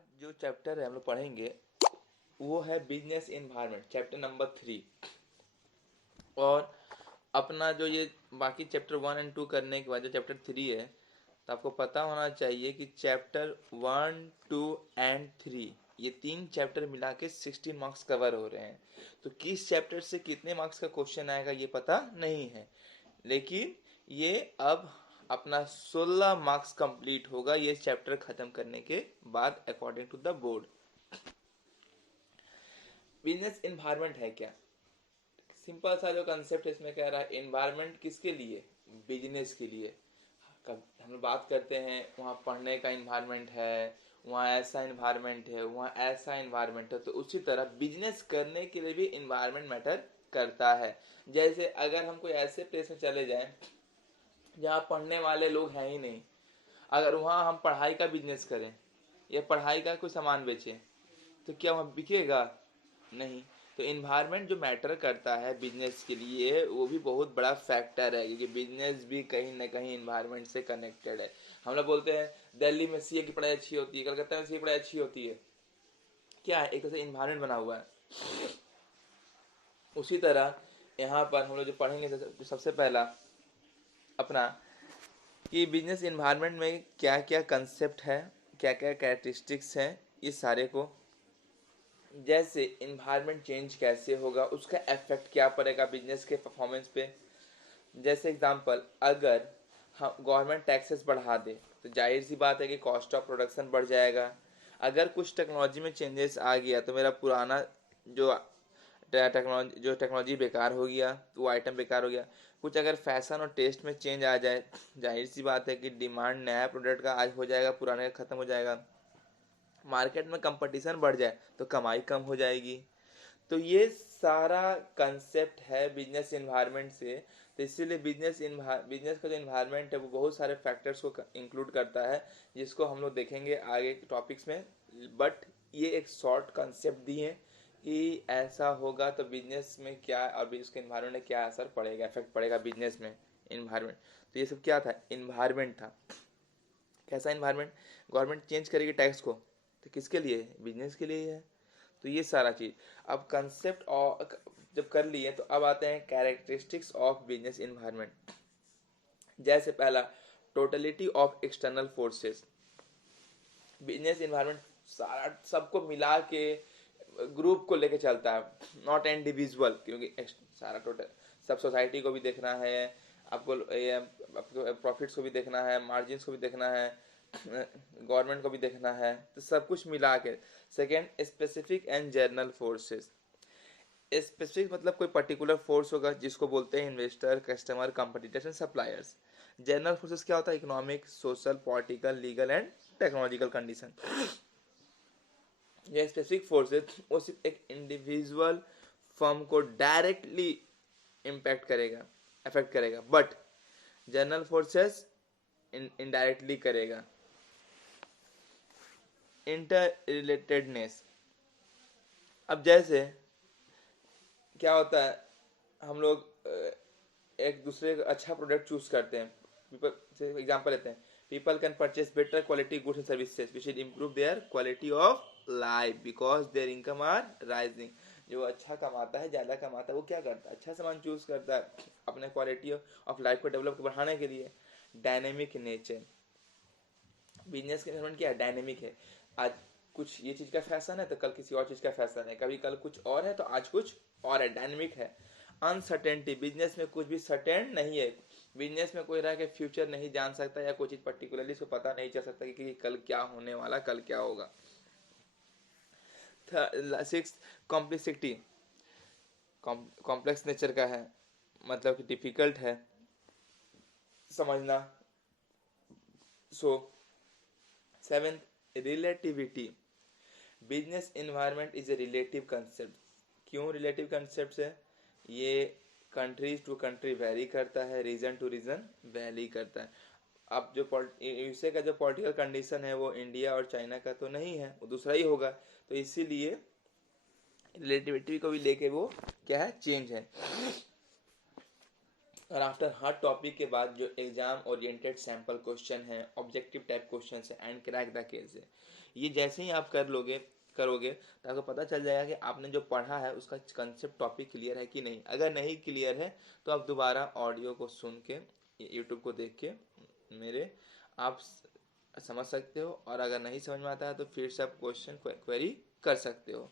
आज जो चैप्टर है हम लोग पढ़ेंगे वो है बिजनेस इन्वायरमेंट, चैप्टर नंबर 3। और अपना जो ये बाकी चैप्टर 1 एंड 2 करने के बाद जो चैप्टर 3 है, तो आपको पता होना चाहिए कि चैप्टर 1, 2 एंड 3 ये 3 चैप्टर मिला के 16 मार्क्स कवर हो रहे हैं। तो किस चैप्टर से कितने मार्क्स का क्वेश्चन आएगा ये पता नहीं है, लेकिन ये अब अपना 16 मार्क्स कंप्लीट होगा ये चैप्टर खत्म करने के बाद according to the board. Business environment है क्या? सिंपल सा जो कंसेप्ट है इसमें कह रहा है इन्वायरमेंट किसके लिए? बिजनेस के लिए। कब हम लोग बात करते हैं वहाँ पढ़ने का इन्वायरमेंट है, वहाँ ऐसा इन्वायरमेंट है, वहाँ ऐसा इन्वायरमेंट है, तो उसी तरह बिजनेस करने के लिए भी इन्वायरमेंट मैटर करता है। जैसे अगर हम कोई ऐसे प्लेस में चले जाएं जहाँ पढ़ने वाले लोग हैं ही नहीं, अगर वहाँ हम पढ़ाई का बिजनेस करें या पढ़ाई का कोई सामान बेचें तो क्या वहाँ बिकेगा? नहीं। तो इन्वायरमेंट जो मैटर करता है बिजनेस के लिए वो भी बहुत बड़ा फैक्टर है, क्योंकि बिजनेस भी कहीं ना कहीं इन्वायरमेंट से कनेक्टेड है। हम लोग बोलते हैं दिल्ली में सीए की पढ़ाई अच्छी होती है, कलकत्ता में सीए की पढ़ाई अच्छी होती है। क्या है? एक तरह से इन्वायरमेंट बना हुआ है। उसी तरह यहाँ पर हम लोग जो पढ़ेंगे सबसे पहला अपना कि बिजनेस इन्वायरमेंट में क्या क्या कंसेप्ट है, क्या क्या कैरेक्टरिस्टिक्स हैं, ये सारे को, जैसे इन्वायरमेंट चेंज कैसे होगा, उसका इफेक्ट क्या पड़ेगा बिजनेस के परफॉर्मेंस पे। जैसे एग्जांपल, अगर हम गवर्नमेंट टैक्सेस बढ़ा दे तो जाहिर सी बात है कि कॉस्ट ऑफ प्रोडक्शन बढ़ जाएगा। अगर कुछ टेक्नोलॉजी में चेंजेस आ गया तो मेरा पुराना जो टेक्नोलॉजी बेकार हो गया, तो वो आइटम बेकार हो गया। कुछ अगर फैशन और टेस्ट में चेंज आ जाए, जाहिर सी बात है कि डिमांड नया प्रोडक्ट का आज हो जाएगा, पुराने का ख़त्म हो जाएगा। मार्केट में कंपटीशन बढ़ जाए तो कमाई कम हो जाएगी। तो ये सारा कंसेप्ट है बिजनेस इन्वायरमेंट से। तो इसीलिए बिजनेस का जो इन्वायरमेंट है वो बहुत सारे फैक्टर्स को इंक्लूड करता है, जिसको हम लोग देखेंगे आगे टॉपिक्स में। बट ये एक शॉर्ट कंसेप्ट दिए कि ऐसा होगा तो बिजनेस में क्या और बिजनेस के इन्वायरमेंट में क्या असर पड़ेगा, इफेक्ट पड़ेगा बिजनेस में, इन्वायरमेंट। तो ये सब क्या था? इन्वायरमेंट था। कैसा इन्वायरमेंट? गवर्नमेंट चेंज करेगी टैक्स को तो किसके लिए? बिजनेस के लिए है। तो ये सारा चीज अब कंसेप्ट और जब कर लिए तो अब आते हैं कैरेक्टरिस्टिक्स ऑफ बिजनेस इन्वायरमेंट। जैसे पहला, totality of external forces. Business environment सारा सबको मिला के ग्रुप को लेके चलता है, नॉट इंडिविजुअल, क्योंकि सारा टोटल सब सोसाइटी को भी देखना है, आपको प्रॉफिट्स को भी देखना है, मार्जिन को भी देखना है, गवर्नमेंट को भी देखना है, तो सब कुछ मिला के। Second, specific and general forces. Specific मतलब कोई पर्टिकुलर फोर्स होगा जिसको बोलते हैं investor, customer, competitors and suppliers. General forces क्या होता है? Economic, social, political, legal and technological condition. ये स्पेसिफिक फोर्सेस वो सिर्फ एक इंडिविजुअल फर्म को डायरेक्टली इम्पैक्ट करेगा, अफेक्ट करेगा, बट जनरल फोर्सेस इनडायरेक्टली करेगा। Inter relatedness. अब जैसे क्या होता है, हम लोग एक दूसरे का अच्छा प्रोडक्ट चूज करते हैं। पीपल से एग्जांपल लेते हैं, people can purchase better quality goods and services which will improve their quality of life because their income are rising. जो अच्छा कमाता है, ज़्यादा कमाता है, वो क्या करता है? अच्छा सामान चूज करता है अपने क्वालिटी ऑफ लाइफ को डेवलप बढ़ाने के लिए। Dynamic nature. बिजनेस के इन्वायरमेंट क्या है? डायनेमिक है। आज कुछ ये चीज़ का फैशन है तो कल किसी और चीज़ का फैशन है, कभी कल कुछ और है तो आज कुछ और है, डायनेमिक है। अनसर्टेनिटी, बिजनेस में कुछ भी सर्टेन नहीं है। बिजनेस में कोई रह के फ्यूचर नहीं जान सकता, या कोई चीज़ पर्टिकुलरली उसको पता नहीं चल सकता कि कल क्या होने वाला, कल क्या होगा। 6, कॉम्प्लेक्सिटी। कॉम्प्लेक्स नेचर का है, मतलब कि डिफिकल्ट है समझना। सो 7, relativity. Business environment is a relative concept. क्यों रिलेटिव कंसेप्ट है? ये कंट्रीज टू कंट्री वेरी करता है, रीजन टू रीजन वेरी करता है। अब जो यूएसए का जो पॉलिटिकल कंडीशन है वो इंडिया और चाइना का तो नहीं है, वो दूसरा ही होगा। तो इसीलिए रिलेटिविटी को भी लेके वो क्या है? चेंज है। और आफ्टर हर टॉपिक के बाद जो एग्जाम ओरिएंटेड सैम्पल क्वेश्चन है, ऑब्जेक्टिव टाइप क्वेश्चन है एंड क्रैक द केस है, ये जैसे ही आप करोगे तो आपको पता चल जाएगा कि आपने जो पढ़ा है उसका कंसेप्ट टॉपिक क्लियर है कि नहीं। अगर नहीं क्लियर है तो आप दोबारा ऑडियो को सुन के यूट्यूब को देख के मेरे आप समझ सकते हो, और अगर नहीं समझ में आता है तो फिर से आप क्वेश्चन क्वेरी कर सकते हो।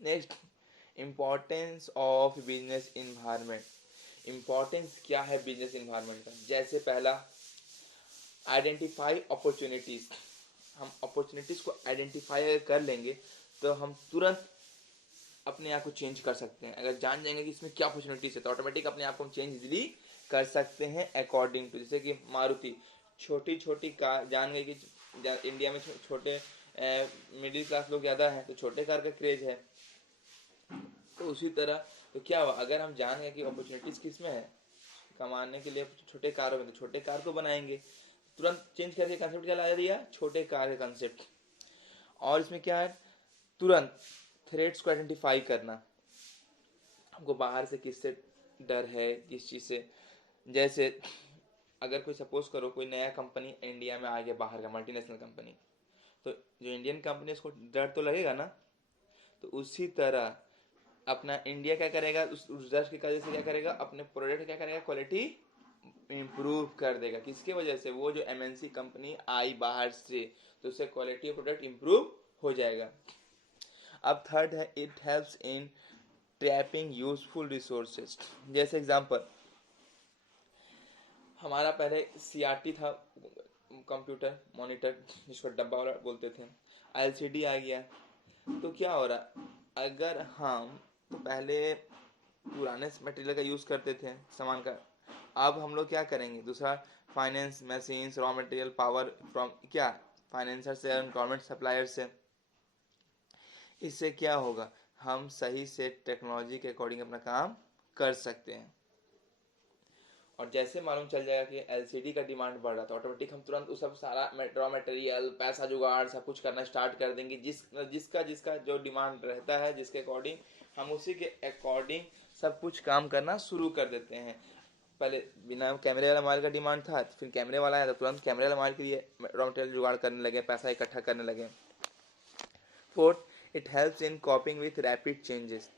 Next, importance of business environment. Importance क्या है बिजनेस इन्वायरमेंट का? जैसे पहला, आइडेंटिफाई अपॉर्चुनिटीज। हम अपॉर्चुनिटीज को आइडेंटिफाई कर लेंगे तो हम तुरंत अपने आप को चेंज कर सकते हैं। अगर जान जाएंगे कि इसमें क्या अपॉर्चुनिटीज है तो ऑटोमेटिक अपने आप को हम चेंज इजीली कर सकते हैं अकॉर्डिंग टू। जैसे कि मारुति छोटी छोटी कार, जान गए कि इंडिया में छोटे मिडिल क्लास लोग ज़्यादा हैं तो छोटे कार का क्रेज है। तो उसी तरह तो क्या हुआ, अगर हम जान गए कि अपॉर्चुनिटीज किस में है कमाने के लिए, छोटे कारों में, तो छोटे कार को बनाएंगे। तुरंत चेंज करके कंसेप्ट क्या ला दिया, छोटे कार का कंसेप्ट। और इसमें क्या है, तुरंत थ्रेट्स को आइडेंटिफाई करना। हमको बाहर से किससे डर है, किस चीज़ से। जैसे अगर कोई सपोज करो कोई नया कंपनी इंडिया में आ गया बाहर का मल्टीनेशनल कंपनी, तो जो इंडियन कंपनी उसको डर तो लगेगा ना। तो उसी तरह अपना इंडिया क्या करेगा, उस डर की वजह से क्या करेगा, अपने प्रोडक्ट क्या करेगा, क्वालिटी इम्प्रूव कर देगा। किसके वजह से, वो जो एमएनसी कंपनी आई बाहर से तो उससे क्वालिटी ऑफ प्रोडक्ट इम्प्रूव हो जाएगा। अब थर्ड है, it helps in trapping useful resources. जैसे एग्जांपल, हमारा पहले सीआरटी था, कंप्यूटर मॉनिटर, जिसको डब्बा वाला बोलते थे। एलसीडी आ गया तो क्या हो रहा, अगर हम तो पहले पुराने मटेरियल का यूज़ करते थे सामान का, अब हम लोग क्या करेंगे, दूसरा finance, machines, raw material, power from क्या फाइनेंसर से और गवर्नमेंट सप्लायर से। इससे क्या होगा, हम सही से टेक्नोलॉजी के अकॉर्डिंग अपना काम कर सकते हैं। और जैसे मालूम चल जाएगा कि एलसीडी का डिमांड बढ़ रहा था, ऑटोमेटिक हम तुरंत उस सब सारा रॉ मटेरियल, पैसा जुगाड़ सब कुछ करना स्टार्ट कर देंगे। जिसका जिसका जो डिमांड रहता है, जिसके अकॉर्डिंग हम उसी के अकॉर्डिंग सब कुछ काम करना शुरू कर देते हैं। पहले बिना कैमरे वाला मोबाइल का डिमांड था, फिर कैमरे वाला आया तो तुरंत कैमरे वाला मोबाइल के लिए रॉ मटेरियल जुगाड़ करने लगे, पैसा इकट्ठा करने लगे। Fourth, it helps in कॉपिंग with rapid changes.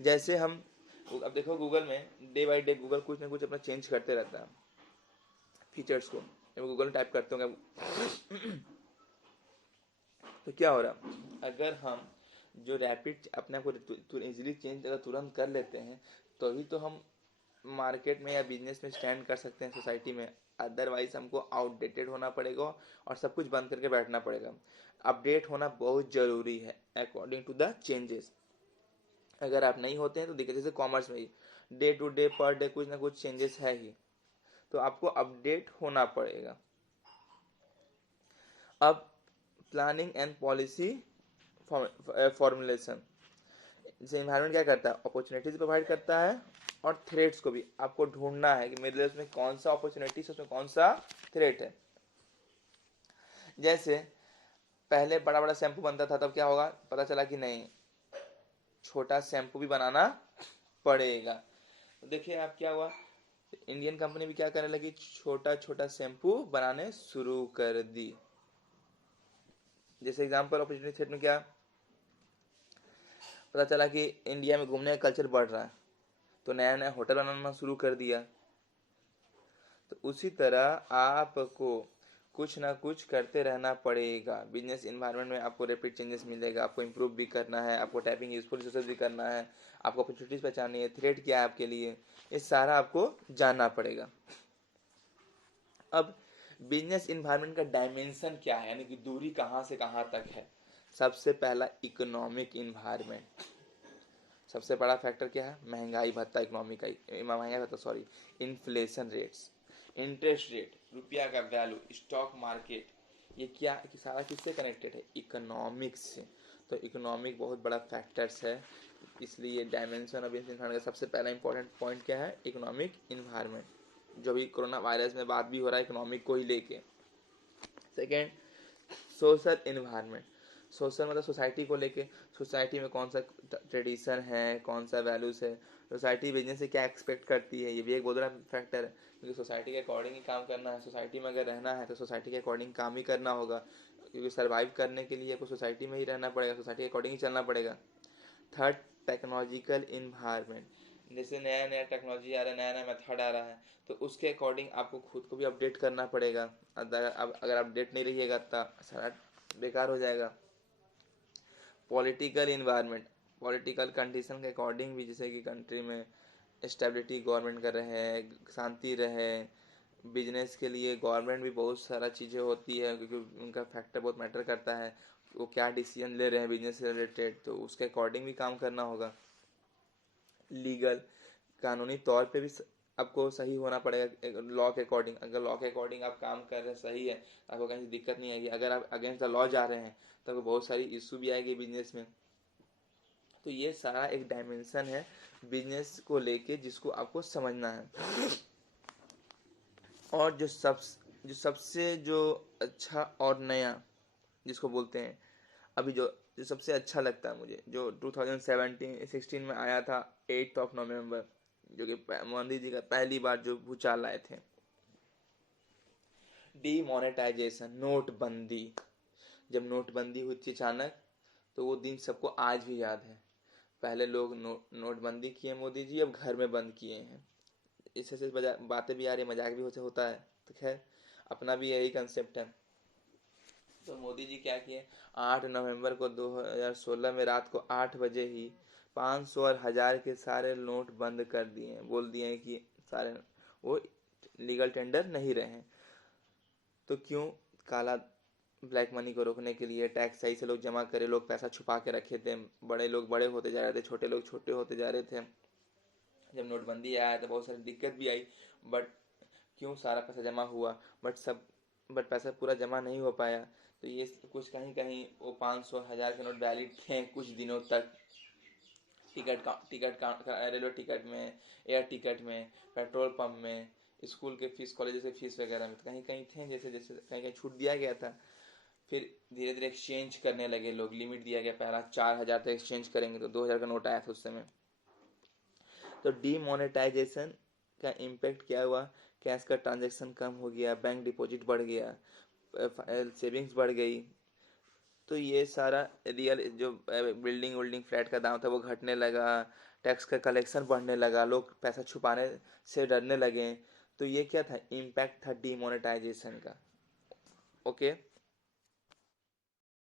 जैसे हम अब देखो गूगल में डे बाई डे गूगल कुछ ना कुछ अपना चेंज करते रहता है फीचर्स को। जब गूगल टाइप करते होंगे तो क्या हो रहा, अगर हम जो रैपिड अपने आप को इजीली चेंज अगर तुरंत कर लेते हैं तो ही तो हम मार्केट में या बिजनेस में स्टैंड कर सकते हैं सोसाइटी में। अदरवाइज हमको आउटडेटेड होना पड़ेगा और सब कुछ बंद करके बैठना पड़ेगा। अपडेट होना बहुत ज़रूरी है अकॉर्डिंग टू द चेंजेस। अगर आप नहीं होते हैं तो देखिए जैसे कॉमर्स में ही day to day per day कुछ ना कुछ चेंजेस है ही, तो आपको अपडेट होना पड़ेगा। अब प्लानिंग एंड पॉलिसी फॉर्मुलेशन। जैसे इन्वायरमेंट क्या करता है, अपॉर्चुनिटीज प्रोवाइड करता है और थ्रेट्स को भी आपको ढूंढना है कि मेरे लिए उसमें कौन सा अपॉर्चुनिटीज है, उसमें कौन सा थ्रेट है। जैसे पहले बड़ा बड़ा शैम्पू बनता था, तब क्या होगा, पता चला कि नहीं छोटा शैम्पू भी बनाना पड़ेगा। तो देखिए आप क्या हुआ, इंडियन कंपनी भी क्या करने लगी, छोटा छोटा शैम्पू बनाने शुरू कर दी। जैसे एग्जांपल अपॉर्चुनिटी थ्रेट में क्या पता चला कि इंडिया में घूमने का कल्चर बढ़ रहा है तो नया नया होटल बनाना शुरू कर दिया। तो उसी तरह आपको कुछ ना कुछ करते रहना पड़ेगा। बिजनेस इन्वायरमेंट में आपको रैपिड चेंजेस मिलेगा, आपको इम्प्रूव भी करना है, आपको टाइपिंग यूजफुल रिसोर्सेज भी करना है, आपको अपॉर्चुनिटीज पहचाननी है, थ्रेट क्या है आपके लिए, ये सारा आपको जानना पड़ेगा। अब बिजनेस इन्वायरमेंट का डायमेंशन क्या है, यानी कि दूरी कहाँ से कहाँ तक है। सबसे पहला इकोनॉमिक इन्वायरमेंट। सबसे बड़ा फैक्टर क्या है, महंगाई भत्ता, महंगाई भत्ता sorry inflation rates, interest rate, रुपया का वैल्यू, स्टॉक मार्केट, ये क्या कि सारा किससे कनेक्टेड है, इकोनॉमिक्स से। तो इकोनॉमिक बहुत बड़ा फैक्टर्स है, इसलिए डायमेंशन ऑफ बिजनेस इन्वायरमेंट का सबसे पहला इंपॉर्टेंट पॉइंट क्या है, इकोनॉमिक इन्वायरमेंट। जो भी कोरोना वायरस में बात भी हो रहा है इकोनॉमिक को ही लेके। Second, social environment. सोशल मतलब सोसाइटी को लेके, सोसाइटी में कौन सा ट्रेडिशन है, कौन सा वैल्यूज है, सोसाइटी बिजनेस से क्या एक्सपेक्ट करती है, ये भी एक बहुत बड़ा फैक्टर है। क्योंकि सोसाइटी के अकॉर्डिंग ही काम करना है, सोसाइटी में अगर रहना है तो सोसाइटी के अकॉर्डिंग काम ही करना होगा। क्योंकि सर्वाइव करने के लिए आपको सोसाइटी में ही रहना पड़ेगा, सोसाइटी के अकॉर्डिंग ही चलना पड़ेगा। थर्ड, टेक्नोलॉजिकल इन्वायरमेंट, जैसे नया नया टेक्नोलॉजी आ रहा है, नया नया मेथड आ रहा है, तो उसके अकॉर्डिंग आपको खुद को भी अपडेट करना पड़ेगा। अगर अपडेट नहीं रहिएगा तो सारा बेकार हो जाएगा। पॉलिटिकल इन्वायरमेंट, पॉलिटिकल कंडीशन के अकॉर्डिंग भी, जैसे कि कंट्री में स्टेबिलिटी गवर्नमेंट कर रहे हैं, शांति रहे। बिजनेस के लिए गवर्नमेंट भी बहुत सारा चीज़ें होती है, क्योंकि उनका फैक्टर बहुत मैटर करता है, वो क्या डिसीजन ले रहे हैं बिजनेस से रिलेटेड, तो उसके अकॉर्डिंग भी काम करना होगा। लीगल, कानूनी तौर पे भी आपको सही होना पड़ेगा लॉ के अकॉर्डिंग। अगर लॉ के अकॉर्डिंग आप काम कर रहे हैं, सही है, आपको कहीं से दिक्कत नहीं आएगी। अगर आप अगेंस्ट द लॉ जा रहे हैं तो आपको बहुत सारी इशू भी आएगी बिजनेस में। तो ये सारा एक डायमेंशन है बिजनेस को लेके, जिसको आपको समझना है। और जो सबसे जो अच्छा और नया जिसको बोलते हैं, अभी जो सबसे अच्छा लगता है मुझे, जो 2016 में आया था 8 नवंबर, जो कि मोदी जी का पहली बार जो भूचाल आए थे, डीमोनेटाइजेशन, नोटबंदी। जब नोटबंदी हुई थी अचानक, तो वो दिन सबको आज भी याद है। पहले लोग नोटबंदी किए मोदी जी, अब घर में बंद किए हैं। इससे बातें भी आ रही, मजाक भी होता है, तो खैर अपना भी यही कंसेप्ट है। तो मोदी जी क्या किए, 8 नवंबर को 2016 में रात को 8 बजे ही 500 और 1000 के सारे नोट बंद कर दिए, बोल दिए कि सारे वो लीगल टेंडर नहीं रहे। तो क्यों? काला ब्लैक मनी को रोकने के लिए, टैक्स सही से लोग जमा करे, लोग पैसा छुपा के रखे थे, बड़े लोग बड़े होते जा रहे थे, छोटे लोग छोटे होते जा रहे थे। जब नोटबंदी आया तो बहुत सारी दिक्कत भी आई, बट क्यों सारा पैसा जमा हुआ, बट पैसा पूरा जमा नहीं हो पाया। तो ये कुछ कहीं कहीं वो 500 1000 के नोट वैलिड थे कुछ दिनों तक। रेलवे टिकट में, एयर टिकट में, पेट्रोल पंप में, स्कूल के फीस, कॉलेज के फीस वगैरह में तो कहीं कहीं थे, जैसे जैसे कहीं कहीं छूट दिया गया था। फिर धीरे धीरे एक्सचेंज करने लगे लोग, लिमिट दिया गया, पहला 4000 तक एक्सचेंज करेंगे, तो 2000 का नोट आया था उस समय। तो डीमोनेटाइजेशन का इम्पैक्ट क्या हुआ, कैश का ट्रांजैक्शन कम हो गया, बैंक डिपॉजिट बढ़ गया, सेविंग्स बढ़ गई। तो ये सारा रियल जो बिल्डिंग विल्डिंग फ्लैट का दाम था वो घटने लगा, टैक्स का कलेक्शन बढ़ने लगा, लोग पैसा छुपाने से डरने लगे। तो ये क्या था, इम्पैक्ट था डीमोनेटाइजेशन का। ओके,